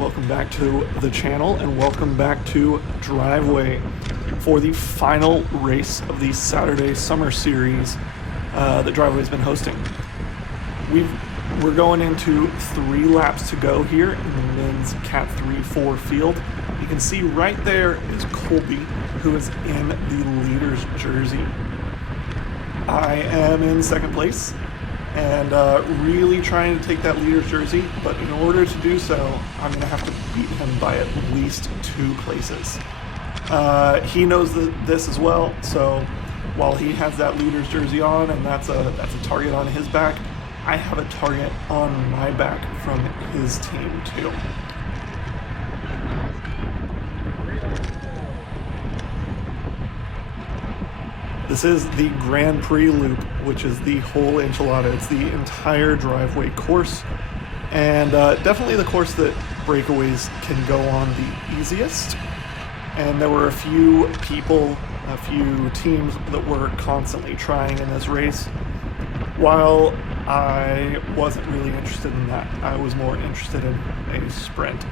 welcome back to the channel and welcome back to Driveway for the final race of the Saturday Summer Series that Driveway's been hosting. We're going into 3 laps to go here in the men's Cat 3-4 field. You can see right there is Colby, who is in the leader's jersey. I am in second place and really trying to take that leader's jersey, but in order to do so, I'm going to have to beat him by at least 2 places. He knows this as well, so while he has that leader's jersey on and that's a target on his back, I have a target on my back from his team too. This is the Grand Prix loop, which is the whole enchilada. It's the entire Driveway course, and definitely the course that breakaways can go on the easiest. And there were a few people, a few teams that were constantly trying in this race. While I wasn't really interested in that, I was more interested in a sprint.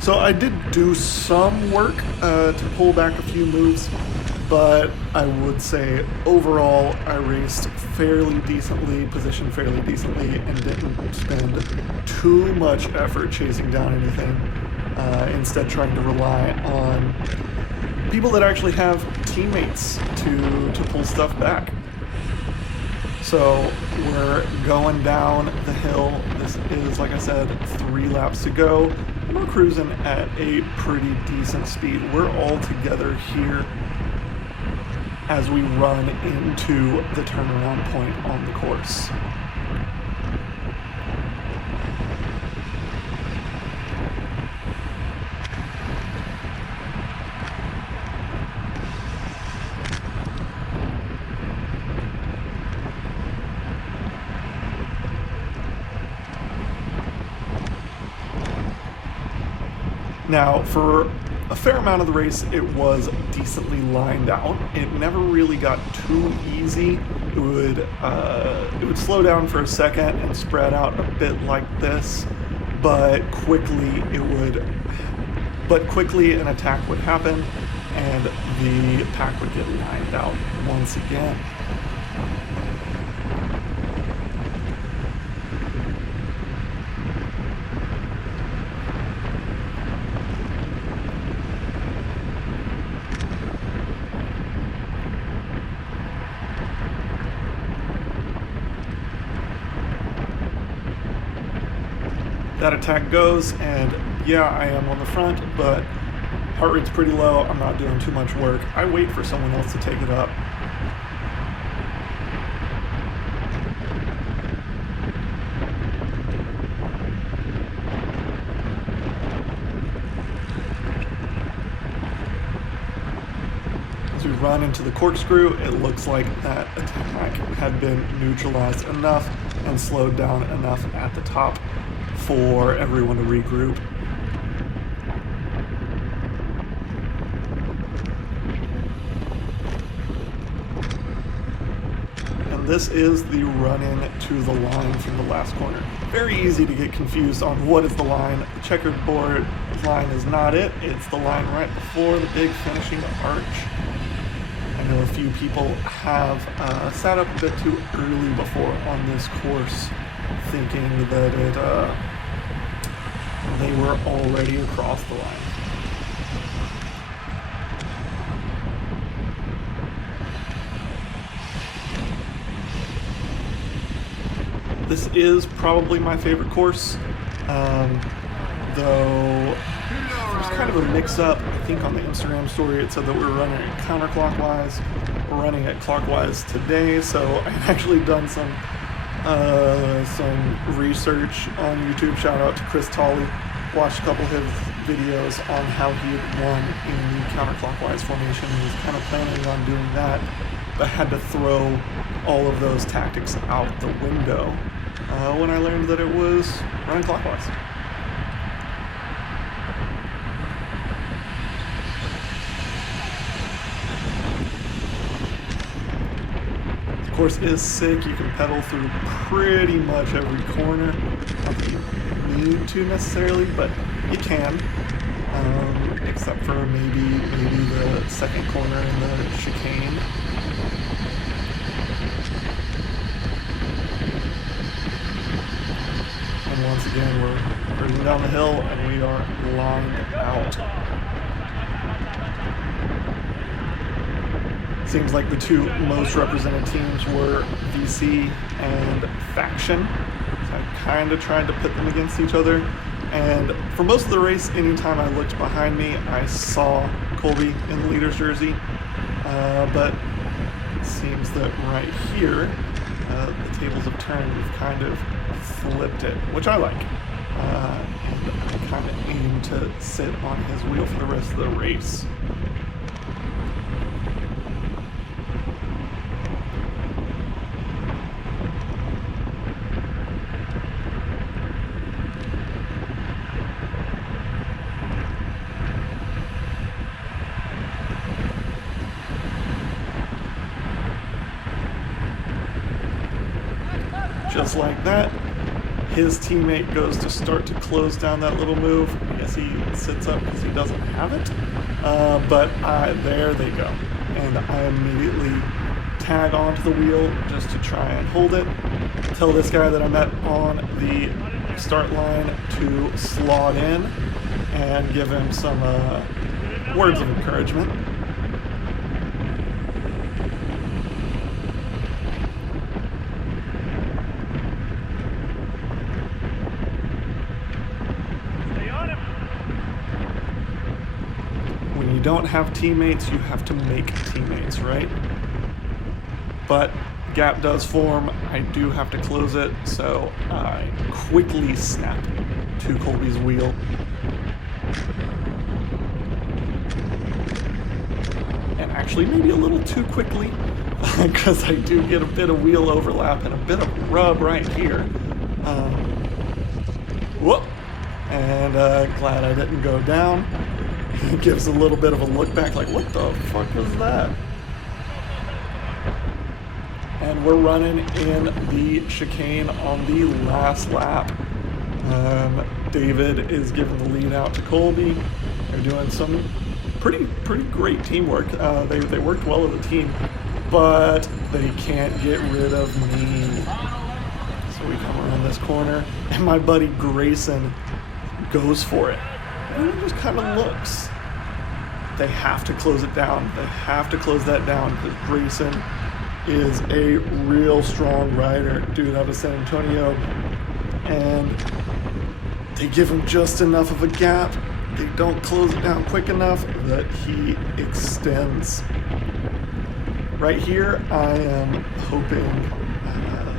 So I did do some work to pull back a few moves, but I would say overall I raced fairly decently, positioned fairly decently, and didn't spend too much effort chasing down anything. Instead trying to rely on people that actually have teammates to pull stuff back. So we're going down the hill. This is, like I said, 3 laps to go. And we're cruising at a pretty decent speed. We're all together here as we run into the turnaround point on the course. Now, for a fair amount of the race, it was decently lined out. It never really got too easy. It would slow down for a second and spread out a bit like this, but quickly an attack would happen, and the pack would get lined out once again. That attack goes, and yeah, I am on the front, but heart rate's pretty low. I'm not doing too much work. I wait for someone else to take it up. As we run into the corkscrew, it looks like that attack had been neutralized enough and slowed down enough at the top for everyone to regroup. And this is the run-in to the line from the last corner. Very easy to get confused on what is the line. The checkered board line is not it. It's the line right before the big finishing arch. I know a few people have sat up a bit too early before on this course, thinking that they were already across the line. This is probably my favorite course, though there's kind of a mix-up. I think on the Instagram story it said that we were running it counterclockwise. We're running it clockwise today, so I've actually done some research on YouTube. Shout out to Chris Tolley. Watched a couple of his videos on how he had won in the counterclockwise formation. He was kind of planning on doing that, but had to throw all of those tactics out the window when I learned that it was running clockwise. The course is sick. You can pedal through pretty much every corner. Not that you need to necessarily, but You can, except for maybe the second corner in the chicane. And once again, we're cruising down the hill, and we are lined out. Seems like the two most represented teams were VC and Faction. So I kind of tried to pit them against each other. And for most of the race, anytime I looked behind me, I saw Colby in the leader's jersey. But it seems that right here, the tables have turned. We've kind of flipped it, which I like. And I kind of aim to sit on his wheel for the rest of the race. Just like that, his teammate goes to start to close down that little move. I guess he sits up because he doesn't have it. But there they go. And I immediately tag onto the wheel just to try and hold it. Tell this guy that I met on the start line to slot in and give him some words of encouragement. When you don't have teammates, you have to make teammates, right? But gap does form. I do have to close it, so I quickly snap to Colby's wheel. And actually maybe a little too quickly, because I do get a bit of wheel overlap and a bit of rub right here. Whoop! And glad I didn't go down. He gives a little bit of a look back like, what the fuck was that? And we're running in the chicane on the last lap. David is giving the lead out to Colby. They're doing some pretty great teamwork. They worked well as a team, but they can't get rid of me. So we come around this corner, and my buddy Grayson goes for it. And he just kind of looks. They have to close it down. They have to close that down because Grayson is a real strong rider, dude out of San Antonio. And they give him just enough of a gap. They don't close it down quick enough that he extends. Right here, I am hoping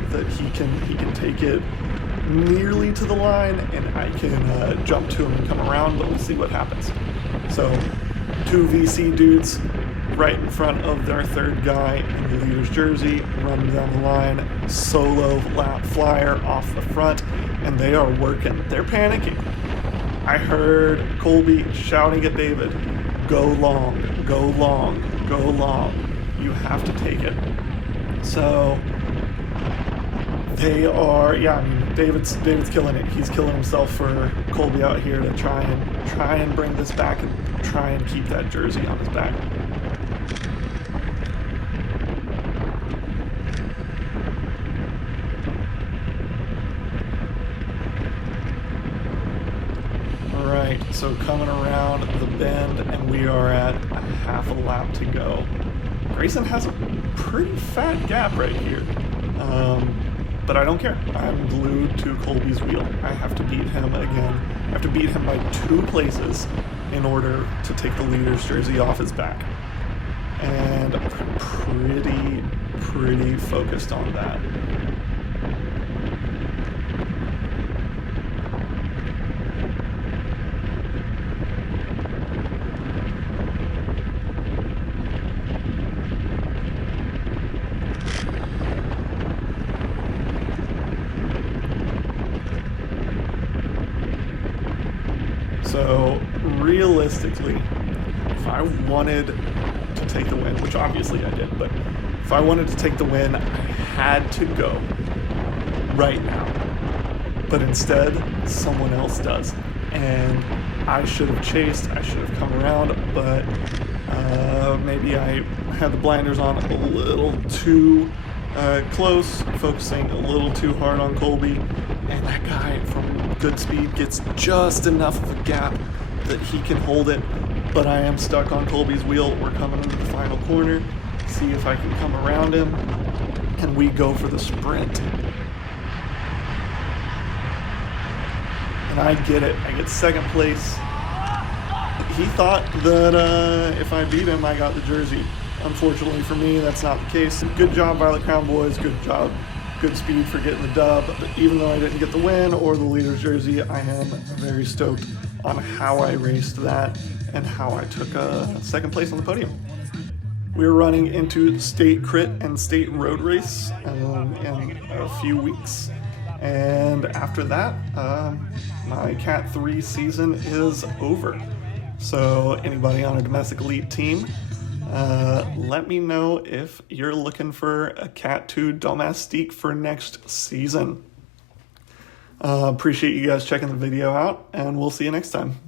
that he can take it nearly to the line, and I can jump to him and come around, but we'll see what happens. So, two VC dudes right in front of their third guy in the leader's jersey, running down the line, solo lap flyer off the front, and they are working. They're panicking. I heard Colby shouting at David, go long, go long, go long. You have to take it. So they are, David's killing it. He's killing himself for Colby out here to try and bring this back and try and keep that jersey on his back. Alright, so coming around the bend, and we are at a half a lap to go. Grayson has a pretty fat gap right here. But I don't care. I'm glued to Colby's wheel. I have to beat him again. I have to beat him by 2 places in order to take the leader's jersey off his back. And I'm pretty focused on that. So, realistically, if I wanted to take the win, which obviously I did, but if I wanted to take the win, I had to go right now. But instead, someone else does. And I should have chased, I should have come around, but maybe I had the blinders on a little too close, focusing a little too hard on Colby, and that guy from good speed gets just enough of a gap that he can hold it, but I am stuck on Colby's wheel. We're coming into the final corner, see if I can come around him, and we go for the sprint. And I get it, I get second place. He thought that if I beat him, I got the jersey. Unfortunately for me, that's not the case. Good job by the Crown Boys, good job, good speed for getting the dub. But even though I didn't get the win or the leader's jersey, I am very stoked on how I raced that and how I took second place on the podium. We're running into state crit and state road race in a few weeks. And after that, my Cat 3 season is over. So anybody on a domestic elite team, let me know if you're looking for a Cat 2 domestique for next season. Appreciate you guys checking the video out, and we'll see you next time.